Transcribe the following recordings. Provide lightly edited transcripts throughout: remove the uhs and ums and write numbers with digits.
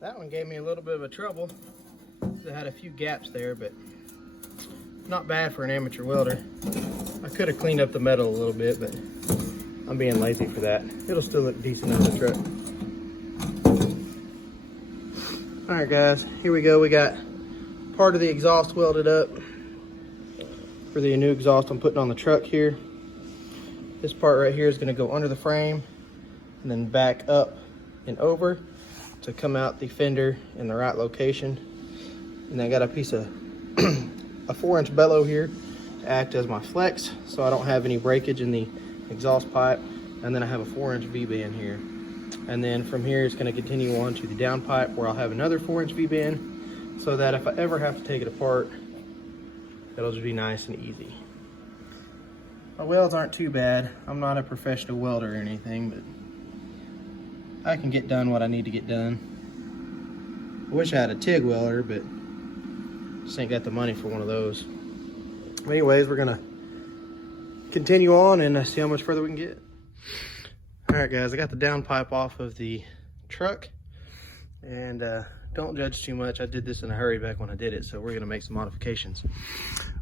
That one gave me a little bit of a trouble. It had a few gaps there, but not bad for an amateur welder. I could have cleaned up the metal a little bit, but I'm being lazy for that. It'll still look decent on the truck. All right, guys, here we go. We got part of the exhaust welded up for the new exhaust I'm putting on the truck here. This part right here is going to go under the frame and then back up and over to come out the fender in the right location. And I got a piece of a 4-inch bellow here to act as my flex so I don't have any breakage in the exhaust pipe. And then I have a 4-inch V-band here. And then from here it's going to continue on to the downpipe where I'll have another 4-inch V-band so that if I ever have to take it apart, it'll just be nice and easy. My welds aren't too bad. I'm not a professional welder or anything, but I can get done what I need to get done. I wish I had a TIG welder, but just ain't got the money for one of those. Anyways, we're gonna continue on and see how much further we can get. All right, guys, I got the downpipe off of the truck, and don't judge too much. I did this in a hurry back when I did it, so we're gonna make some modifications.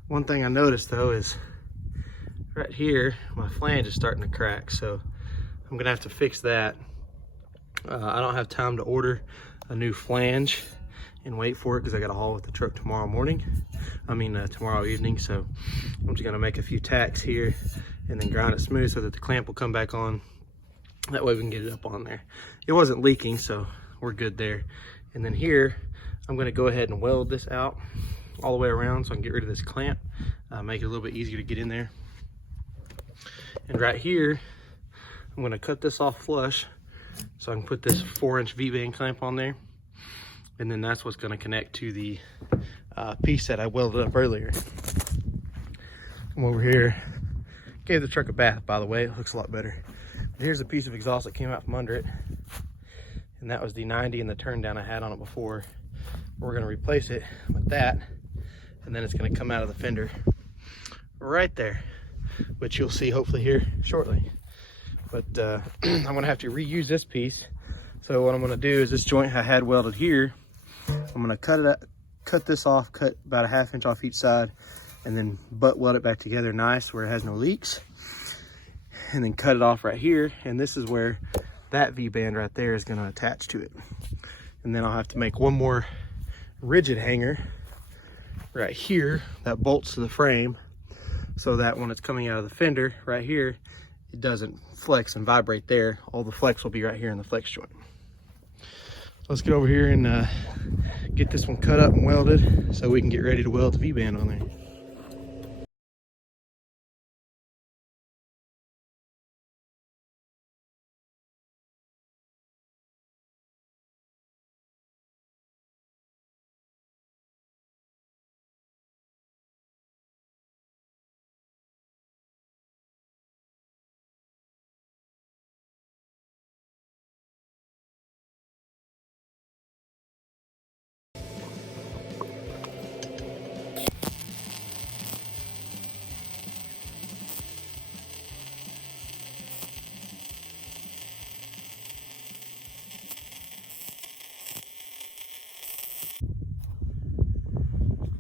One thing I noticed though is right here, my flange is starting to crack, so I'm gonna have to fix that. I don't have time to order a new flange and wait for it because I got to haul with the truck tomorrow morning. Tomorrow evening. So I'm just gonna make a few tacks here and then grind it smooth so that the clamp will come back on. That way we can get it up on there. It wasn't leaking, so we're good there. And then here, I'm gonna go ahead and weld this out all the way around so I can get rid of this clamp, make it a little bit easier to get in there. And right here, I'm gonna cut this off flush so I can put this 4-inch V-band clamp on there. And then that's what's gonna connect to the piece that I welded up earlier. Come over here. Gave the truck a bath, by the way. It looks a lot better. But here's a piece of exhaust that came out from under it. And that was the 90 and the turn down I had on it before. We're gonna replace it with that. And then it's gonna come out of the fender right there, which you'll see hopefully here shortly. But I'm gonna have to reuse this piece. So what I'm gonna do is this joint I had welded here, I'm gonna cut this off, cut about a 1/2 inch off each side, and then butt weld it back together nice where it has no leaks. And then cut it off right here. And this is where that V-band right there is gonna attach to it. And then I'll have to make one more rigid hanger right here that bolts to the frame so that when it's coming out of the fender right here, it doesn't flex and vibrate there. All the flex will be right here in the flex joint. Let's get over here and get this one cut up and welded so we can get ready to weld the V-band on there.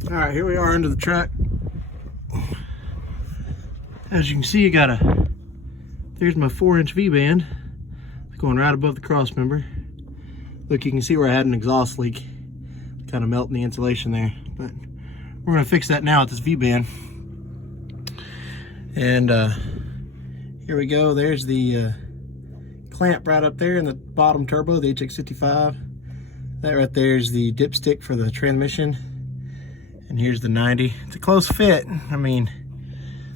All right, here we are under the truck. As you can see, there's my 4-inch V-band. It's going right above the cross member. Look, you can see where I had an exhaust leak. Kind of melting the insulation there. But we're gonna fix that now with this V-band. And here we go. There's the clamp right up there in the bottom turbo, the HX55. That right there is the dipstick for the transmission. And here's the 90. It's a close fit. I mean,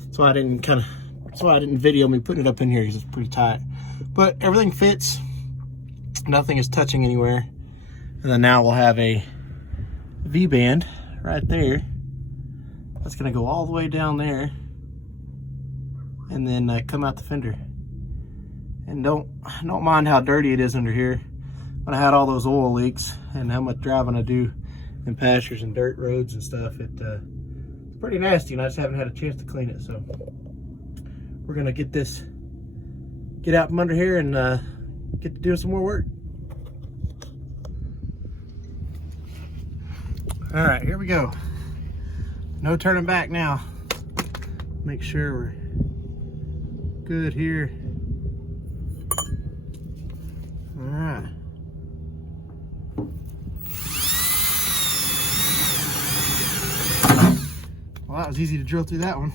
that's why I didn't video me putting it up in here because it's pretty tight. But everything fits. Nothing is touching anywhere. And then now we'll have a V-band right there. That's gonna go all the way down there and then come out the fender. And don't mind how dirty it is under here. When I had all those oil leaks and how much driving I do in pastures and dirt roads and stuff, it's pretty nasty, and I just haven't had a chance to clean it. So we're gonna get out from under here and get to doing some more work. All right, here we go. No turning back now. Make sure we're good here. All right. Well, that was easy to drill through that one.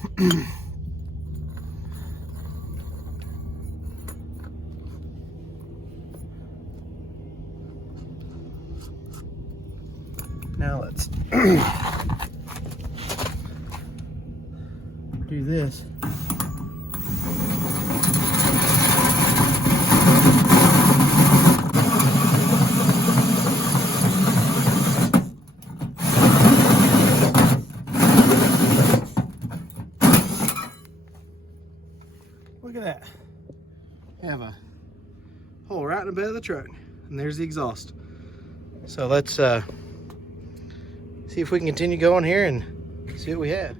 Now let's do this. Look at that. We have a hole right in the bed of the truck, and there's the exhaust. So let's see if we can continue going here and see what we have.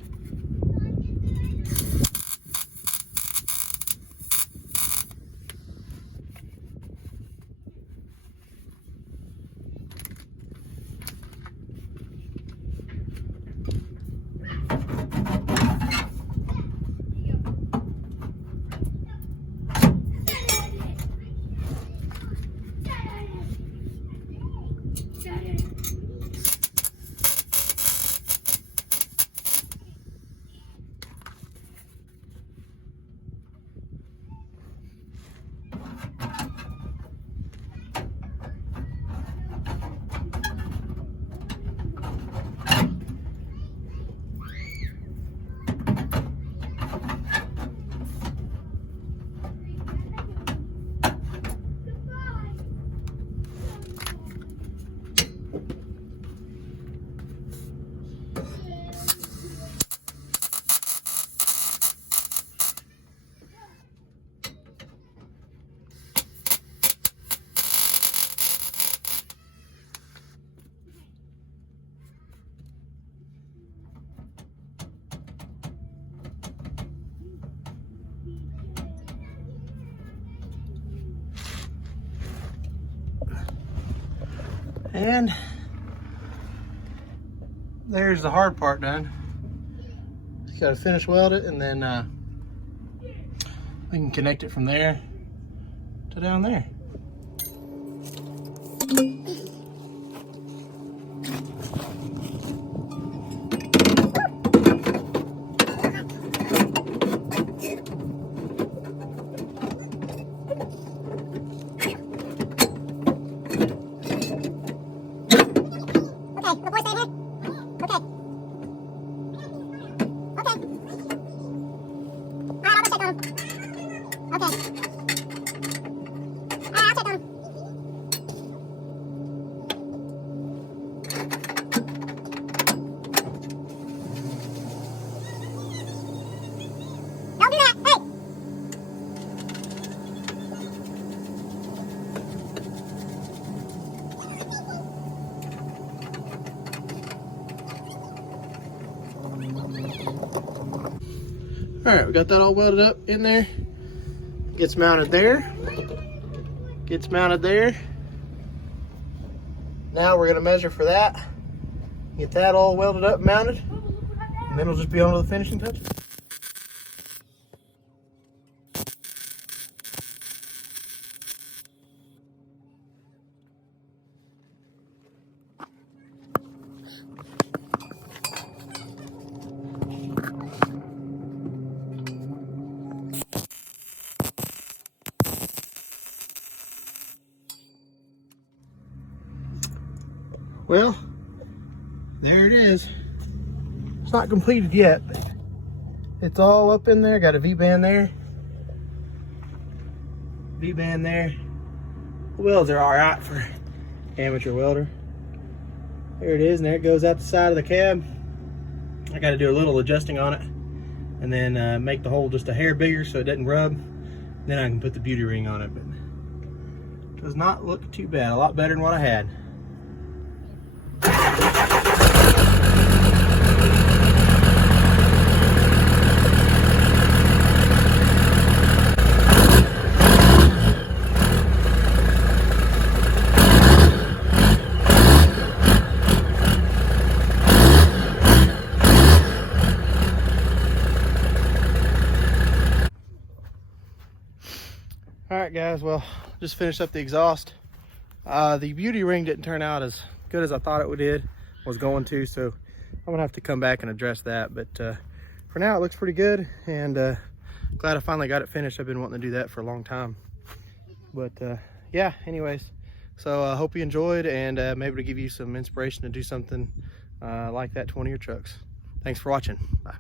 And there's the hard part done. Just gotta finish weld it, and then we can connect it from there to down there. All right, we got that all welded up in there. Gets mounted there. Gets mounted there. Now we're gonna measure for that. Get that all welded up, mounted, and then we'll just be on to the finishing touches. Well, there it is. It's not completed yet, but it's all up in there. Got a V-band there. V-band there. The welds are all right for amateur welder. There it is, and there it goes out the side of the cab. I got to do a little adjusting on it, and then make the hole just a hair bigger so it doesn't rub. Then I can put the beauty ring on it, but it does not look too bad. A lot better than what I had. All right, guys, well, just finished up the exhaust. The beauty ring didn't turn out as good as I thought it was going to, so I'm gonna have to come back and address that. But for now, it looks pretty good, and glad I finally got it finished. I've been wanting to do that for a long time. But yeah, anyways, so I hope you enjoyed, and maybe to give you some inspiration to do something like that to one of your trucks. Thanks for watching. Bye.